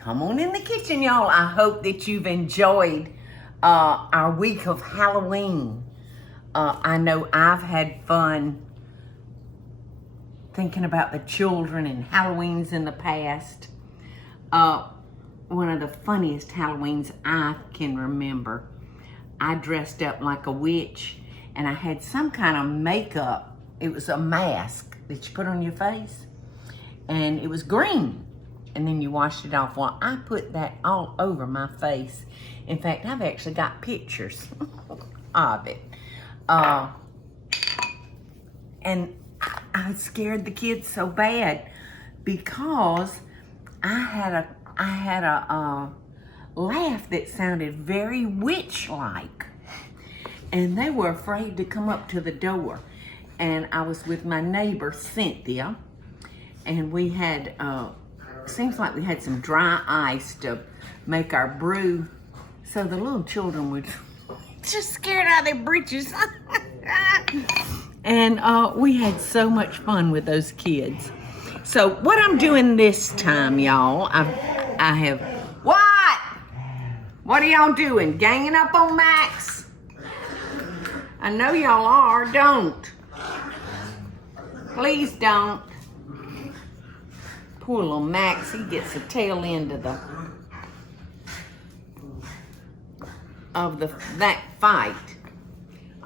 Come on in the kitchen, y'all. I hope that you've enjoyed our week of Halloween. I know I've had fun thinking about the children and Halloweens in the past. One of the funniest Halloweens I can remember, I dressed up like a witch and I had some kind of makeup. It was a mask that you put on your face and it was green. And then you washed it off. Well, I put that all over my face. In fact, I've actually got pictures of it. And I scared the kids so bad because I had a laugh that sounded very witch-like. And they were afraid to come up to the door. And I was with my neighbor, Cynthia, and we had, seems like we had some dry ice to make our brew, so the little children would just scared out of their britches. And we had so much fun with those kids. So what I'm doing this time, y'all, I have, what are y'all doing? Ganging up on Max? I know y'all are. Don't. Please don't. Poor little Max, he gets the tail end of that fight.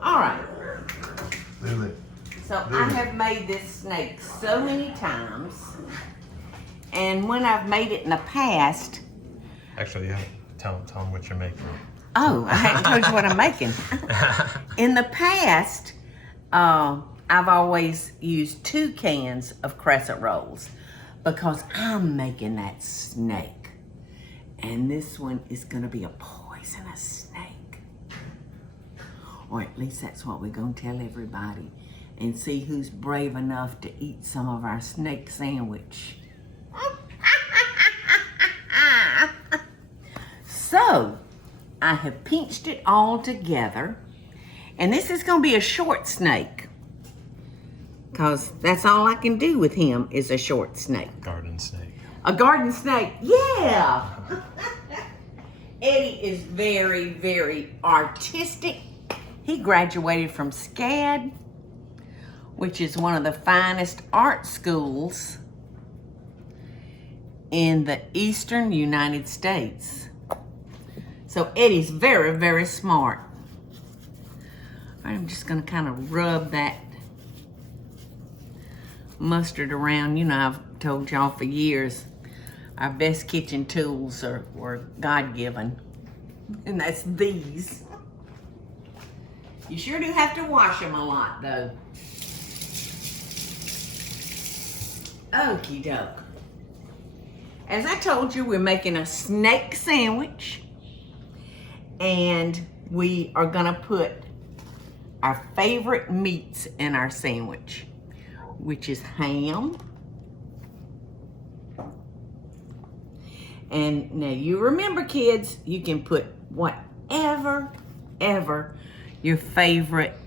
All right. So I have made this snake so many times, and when I've made it in the past. Actually, yeah. Tell them what you're making. Oh, I hadn't told you what I'm making. In the past, I've always used 2 cans of crescent rolls because I'm making that snake. And this one is gonna be a poisonous snake. Or at least that's what we're gonna tell everybody and see who's brave enough to eat some of our snake sandwich. So, I have pinched it all together, and this is gonna be a short snake, because that's all I can do with him is a short snake. Garden snake. A garden snake, yeah! Eddie is very, very artistic. He graduated from SCAD, which is one of the finest art schools in the eastern United States. So Eddie's very, very smart. I'm just gonna kind of rub that mustard around. You know, I've told y'all for years, our best kitchen tools were God-given, and that's these. You sure do have to wash them a lot, though. Okie doke. As I told you, we're making a snake sandwich. And we are gonna put our favorite meats in our sandwich, which is ham. And now you remember, kids, you can put whatever your favorite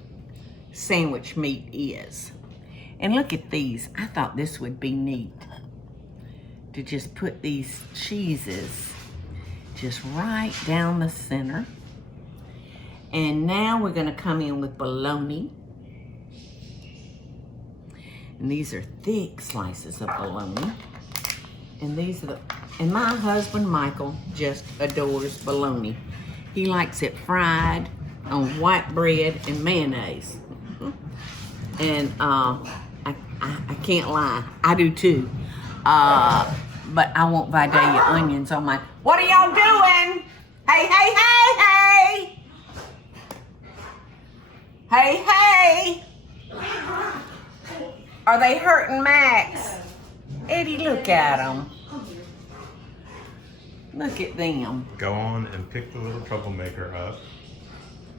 sandwich meat is. And look at these. I thought this would be neat to just put these cheeses just right down the center. And now we're gonna come in with bologna. And these are thick slices of bologna. And these are and my husband, Michael, just adores bologna. He likes it fried on white bread and mayonnaise. And I can't lie, I do too. But I want Vidalia onions on my, what are y'all doing? Hey, hey, hey, hey! Hey, hey! Are they hurting Max? Eddie, look at them. Look at them. Go on and pick the little troublemaker up.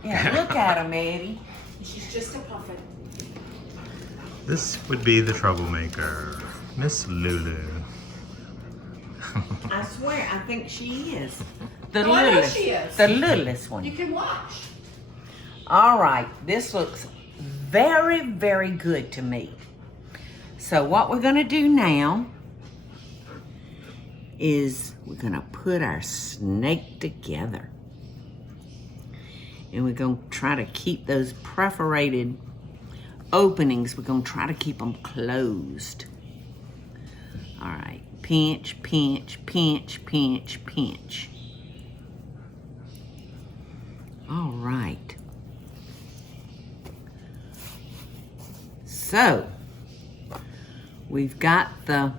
Yeah, look at them, Eddie. She's just a puffin. This would be the troublemaker, Miss Lulu. I swear, I think she is. The Oh, I know littlest, she is. the littlest one. You can watch. All right, this looks very, very good to me. So what we're gonna do now is we're gonna put our snake together. And we're gonna try to keep those perforated openings, we're gonna try to keep them closed. All right, pinch, pinch, pinch, pinch, pinch. All right. So, we've got the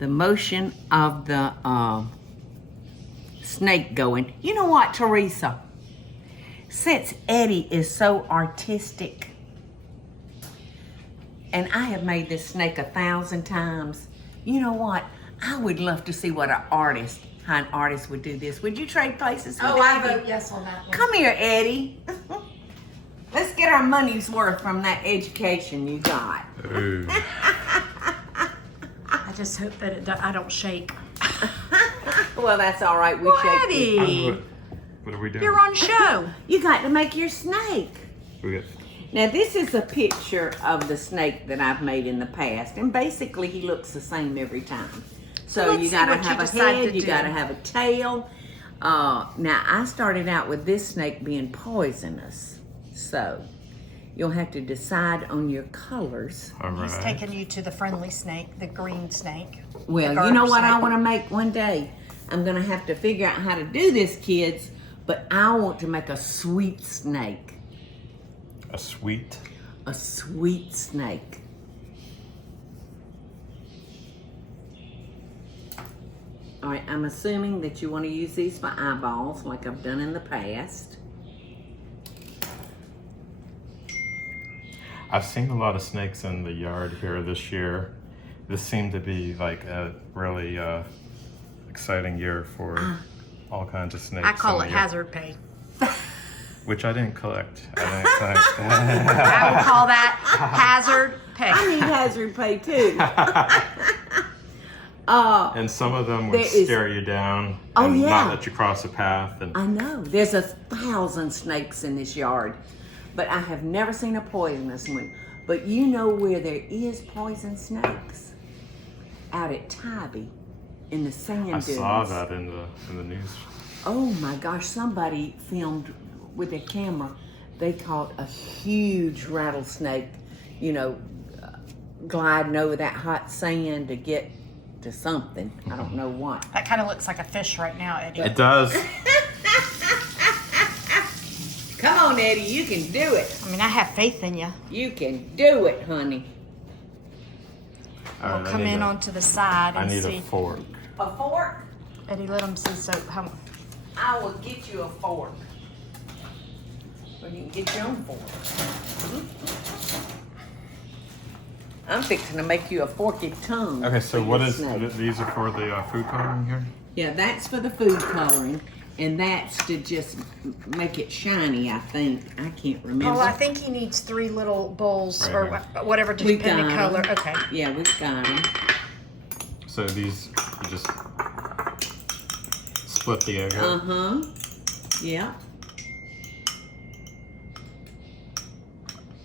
motion of the snake going. You know what, Teresa? Since Eddie is so artistic, and I have made this snake 1,000 times, you know what? I would love to see what how an artist would do this. Would you trade places with Oh, I Eddie? vote yes on that one. Come here, Eddie. Let's get our money's worth from that education you got. Ooh. I just hope that I don't shake. Well, that's all right. We shake it. Eddie, What are we doing? you're on show. You got to make your snake. We got Now, this is a picture of the snake that I've made in the past, and basically he looks the same every time. So Let's you see got to what you have a decide head, to you do. got to have a tail. Now, I started out with this snake being poisonous, so you'll have to decide on your colors. all He's right. taking you to the friendly snake, the green snake. Well, The you know garter what I snake. want to make one day? I'm going to have to figure out how to do this, kids, but I want to make a sweet snake. A sweet. A sweet snake. All right, I'm assuming that you want to use these for eyeballs like I've done in the past. I've seen a lot of snakes in the yard here this year. This seemed to be like a really exciting year for all kinds of snakes. I call in it the yard, hazard pay. which I didn't collect. I I would call that hazard pay. I need hazard pay too. and some of them would There is- stare you down Oh, and yeah. not let you cross a path. And I know. There's 1,000 snakes in this yard, but I have never seen a poisonous one. But you know where there is poison snakes? Out at Tybee in the sand I dunes. saw that in the news. Oh my gosh, somebody filmed with their camera. They caught a huge rattlesnake, you know, gliding over that hot sand to get to something. I don't know what. That kind of looks like a fish right now, Eddie. It does. Come on, Eddie, you can do it. I mean, I have faith in you. You can do it, honey. All We'll right, I come need in a- onto the side I and need see. a fork. A fork? Eddie, let him see. So, how, I will get you a fork. Well, you can get your own fork. I'm fixing to make you a forky tongue. Okay, so for what your is snake. these are for the food coloring here? Yeah, that's for the food coloring, and that's to just make it shiny, I think. I can't remember. oh, I think he needs 3 little bowls Right or here. whatever, We depending got 'em. color. Okay. Yeah, we've got them. So these you just split the egg up. Uh-huh. Yeah.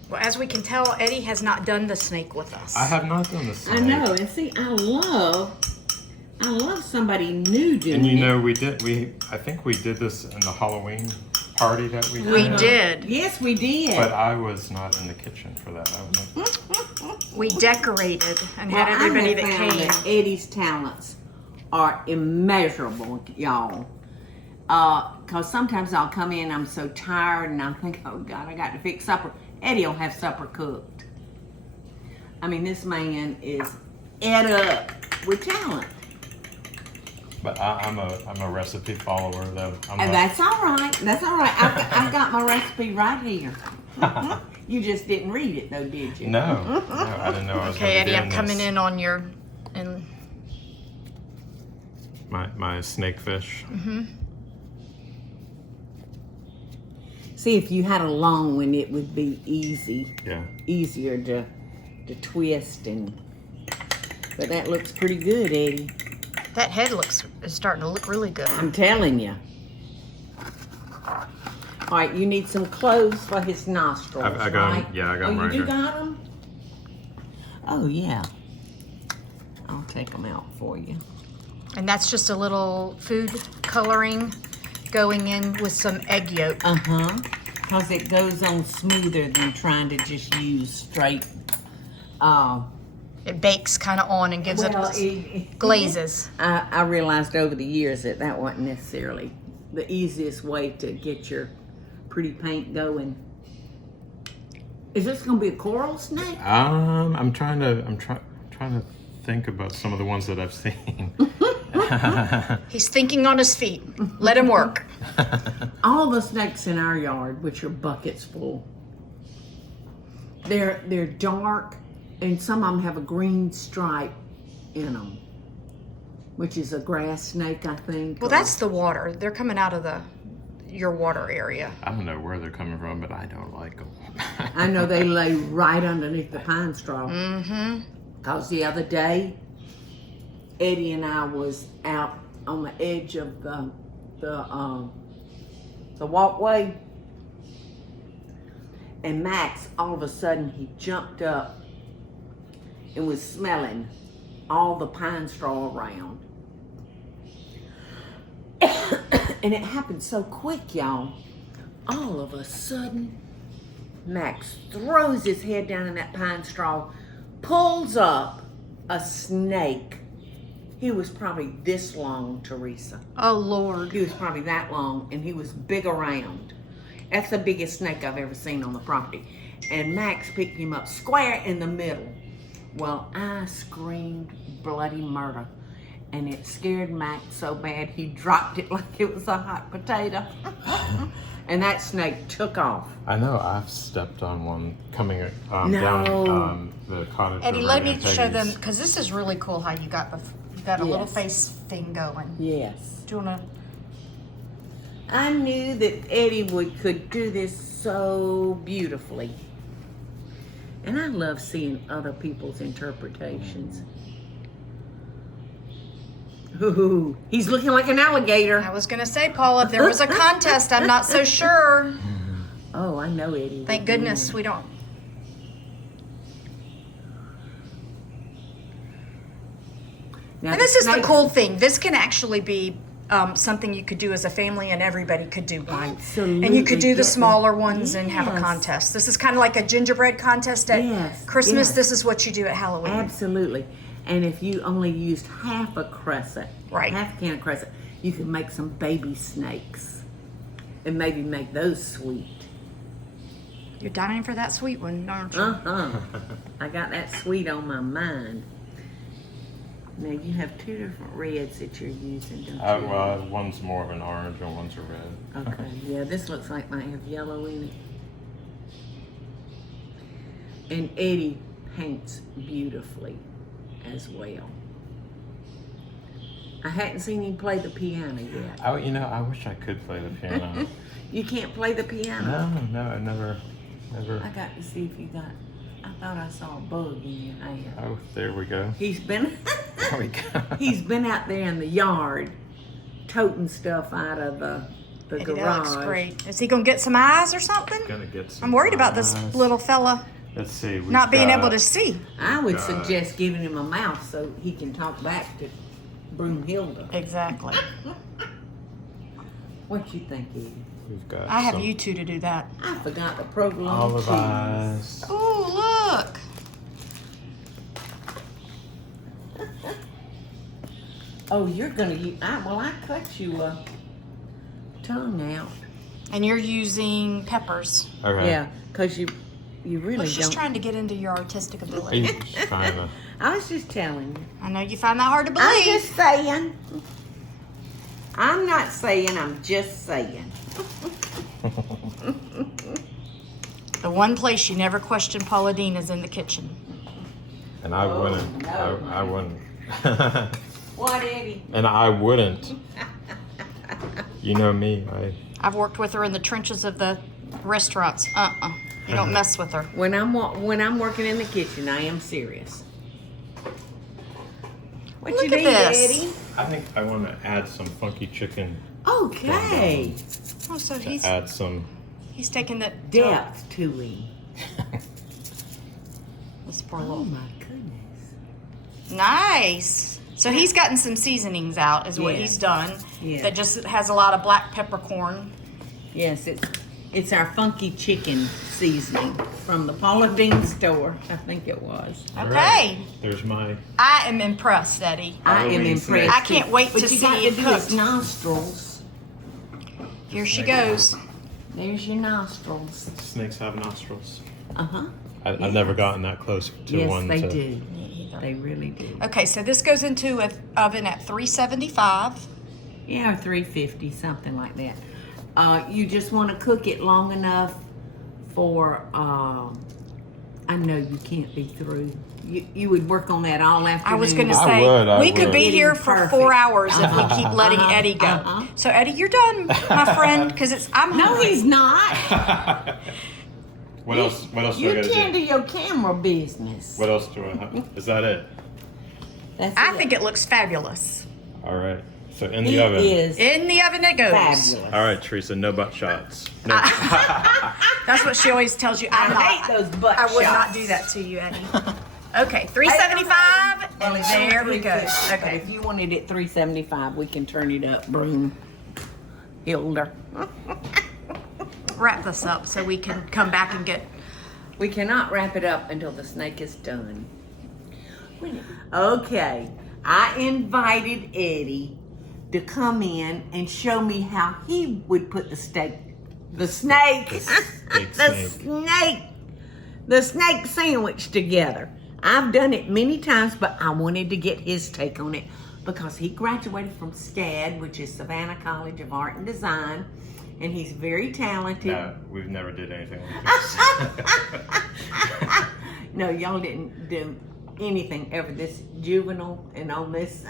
Well, as we can tell, Eddie has not done the snake with us. I have not done this. I know, and see, I love somebody new doing And you it. know, I think we did this in the Halloween party that we We had. did. Yes, we did. But I was not in the kitchen for that. I was We decorated and Well, had everybody I have that found came. that Eddie's talents are immeasurable, y'all. Cause sometimes I'll come in, I'm so tired, and I think, oh God, I got to fix supper. Eddie will have supper cooked. I mean, this man is ed up with talent, but I'm a recipe follower though. I'm and not- that's all right. That's all right. I've got my recipe right here. You just didn't read it, though, did you? no, I didn't know I was Okay, gonna be Eddie, I'm doing coming this. in on your. And My snake fish. See, if you had a long one, it would be easier to twist but that looks pretty good, Eddie. that head is starting to look really good. I'm telling you. All right, you need some clothes for his nostrils, I got 'em. right? Yeah, I got 'em Oh, right you here. do got them? Oh, yeah. I'll take them out for you. And that's just a little food coloring going in with some egg yolk. Because it goes on smoother than trying to just use straight. It bakes kind of on and gives it glazes. I realized over the years that that wasn't necessarily the easiest way to get your pretty paint going. Is this gonna be a coral snake? I'm trying to think about some of the ones that I've seen. He's thinking on his feet. Let him work. All the snakes in our yard, which are buckets full, they're dark, and some of them have a green stripe in them, which is a grass snake, I think. Well, that's the water. They're coming out of your water area. I don't know where they're coming from, but I don't like them. I know they lay right underneath the pine straw. Because the other day, Eddie and I was out on the edge of the walkway, and Max, all of a sudden, he jumped up and was smelling all the pine straw around. And it happened so quick, y'all. All of a sudden, Max throws his head down in that pine straw, pulls up a snake. He was probably this long, Teresa. Oh, Lord. He was probably that long, and he was big around. That's the biggest snake I've ever seen on the property. And Max picked him up square in the middle. Well, I screamed bloody murder. And it scared Max so bad he dropped it like it was a hot potato. And that snake took off. I know, I've stepped on one coming down the cottage. Eddie, over let in me show them, Peggy's. because this is really cool how you got a little face thing going. Yes. Do you want to? I knew that Eddie could do this so beautifully. And I love seeing other people's interpretations. Ooh, he's looking like an alligator. I was going to say, Paula, if there was a contest, I'm not so sure. Oh, I know Eddie. Thank goodness we don't. Now, And this is the cool thing. This can actually be something you could do as a family, and everybody could do one. Absolutely. And you could do the Get smaller ones and have a Yes. contest. This is kind of like a gingerbread contest at Yes, Christmas. yes. This is what you do at Halloween. Absolutely. And if you only used half a crescent, Right. half a can of crescent, you could make some baby snakes and maybe make those sweet. You're dying for that sweet one, aren't you? I got that sweet on my mind. Now you have two different reds that you're using, don't you? Well, one's more of an orange and one's a red. Okay, yeah, this looks like might have yellow in it. And Eddie paints beautifully as well. I hadn't seen him play the piano yet. Oh, I wish I could play the piano. You can't play the piano? No, I never. I got to see if you got, I thought I saw a bug in your hand. Oh, there we go. He's been, There we go. he's been out there in the yard toting stuff out of the Eddie, garage. that looks great. Is he going to get some eyes or something? Gonna get some I'm worried about this eyes. little fella Let's see. we've not being got- able to see. I would God. suggest giving him a mouth so he can talk back to Broomhilda. Exactly. What you think, Eddie? We've got. I have some you two to do that. I forgot the provolone olive cheese. eyes. Oh, look. Oh, you're gonna use, I cut you a tongue out. And you're using peppers. Okay. Yeah, because you really I was just don't. trying to get into your artistic Are ability. you just trying to? I was just telling you. I know you find that hard to I'm believe. just saying. I'm not saying, I'm just saying. The one place you never question Paula Deen is in the kitchen. And I Oh, wouldn't. no. I wouldn't. What, Eddie? And I wouldn't. You know me. I've worked with her in the trenches of the restaurants. You don't mess with her. When I'm working in the kitchen, I am serious. What Look you at need, this. Eddie? I think I want to add some funky chicken. Okay. Oh, so To add some. he's taking the Depth to him. This poor Oh little. my goodness. Nice. So he's gotten some seasonings out, is what Yeah. he's done. Yeah. That just has a lot of black peppercorn. Yes, it's our funky chicken seasoning from the Paula Deen store. I think it was. All Okay. right. There's my. I am impressed, Eddie. I am Halloween impressed. snake. I can't wait But to you see got it to do its cooked. nostrils. Here she goes. There's your nostrils. Snakes have nostrils. Uh-huh. I've never gotten that close to Yes, one. they to, do. They really do. Okay, so this goes into an oven at 375. Yeah, or 350, something like that. You just want to cook it long enough for, I know you can't be through. You would work on that all afternoon. I was going to I say, would, we could be Getting here for perfect. 4 hours if we keep letting Eddie go. Uh-huh. So Eddie, you're done, my friend, because I'm No, hungry. he's not. What else? What else do I You gotta tend to do? your camera business. What else do I have? Is that it? That's I it. think it looks fabulous. All right. So in the It oven. is In the oven it goes. fabulous. All right, Teresa. No butt shots. No. That's what she always tells you. I hate those butt I would not shots. do that to you, Eddie. Okay, 375, and there we go. But Okay. if you wanted it 375, we can turn it up, Broom Hilder. Wrap this up so we can come back and get. We cannot wrap it up until the snake is done. Okay, I invited Eddie to come in and show me how he would put the snake, The snake sandwich together. I've done it many times, but I wanted to get his take on it because he graduated from SCAD, which is Savannah College of Art and Design, and he's very talented. No, we've never did anything like this. No, y'all didn't do anything ever this juvenile and on this.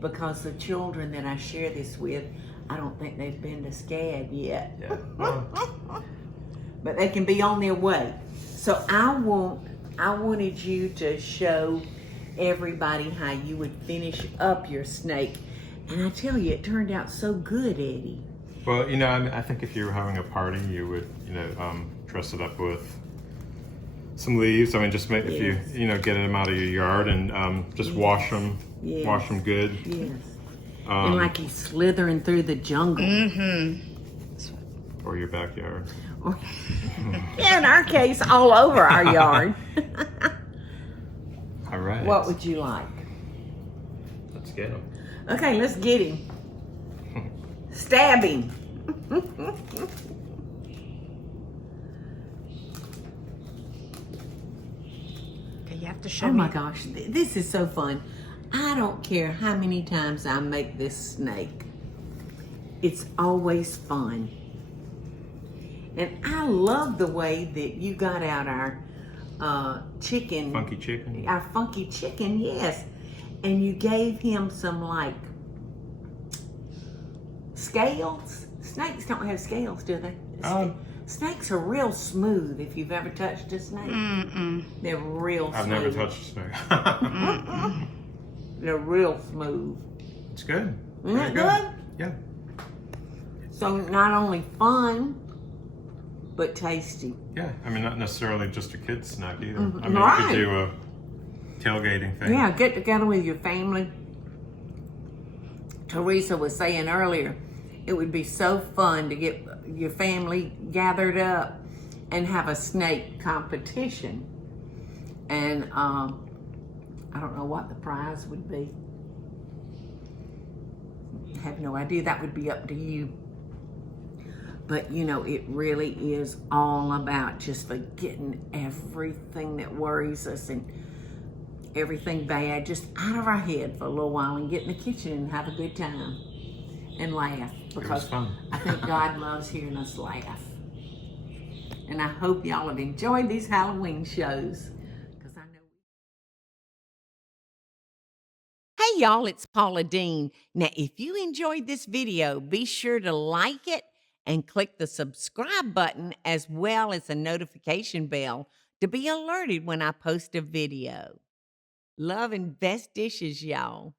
Because the children that I share this with, I don't think they've been to SCAD yet. Yeah. Well, But they can be on their way. So I wanted you to show everybody how you would finish up your snake. And I tell you, it turned out so good, Eddie. well, you know, I think if you were having a party, you would, dress it up with some leaves. I mean, just make if Yes. you get them out of your yard and just wash them, Yes. wash them good. Yes. And like he's slithering through the jungle. Or your backyard. Yeah, in our case, all over our yard. All right. What would you like? Let's get them. Okay, let's get him. Stab him. Okay, you have to show Oh me. my gosh, this is so fun. I don't care how many times I make this snake. It's always fun. And I love the way that you got out our chicken. Funky chicken. Our funky chicken, yes. And you gave him some like scales. Snakes don't have scales, do they? Snakes are real smooth if you've ever touched a snake. They're real smooth. I've never touched a snake. They're real smooth. It's good. Isn't that Very good? Yeah. So not only fun, but tasty. Yeah. I mean, not necessarily just a kid's snack either. Mhm. I mean, you Right. could do a tailgating thing. Yeah, get together with your family. Teresa was saying earlier, it would be so fun to get your family gathered up and have a snake competition. And I don't know what the prize would be. I have no idea. That would be up to you. But it really is all about just forgetting everything that worries us and everything bad just out of our head for a little while and get in the kitchen and have a good time and laugh, because fun. I think God loves hearing us laugh. And I hope y'all have enjoyed these Halloween shows, because I know. Hey y'all, it's Paula Deen. Now, if you enjoyed this video, be sure to like it and click the subscribe button as well as the notification bell to be alerted when I post a video. Love and best dishes, y'all.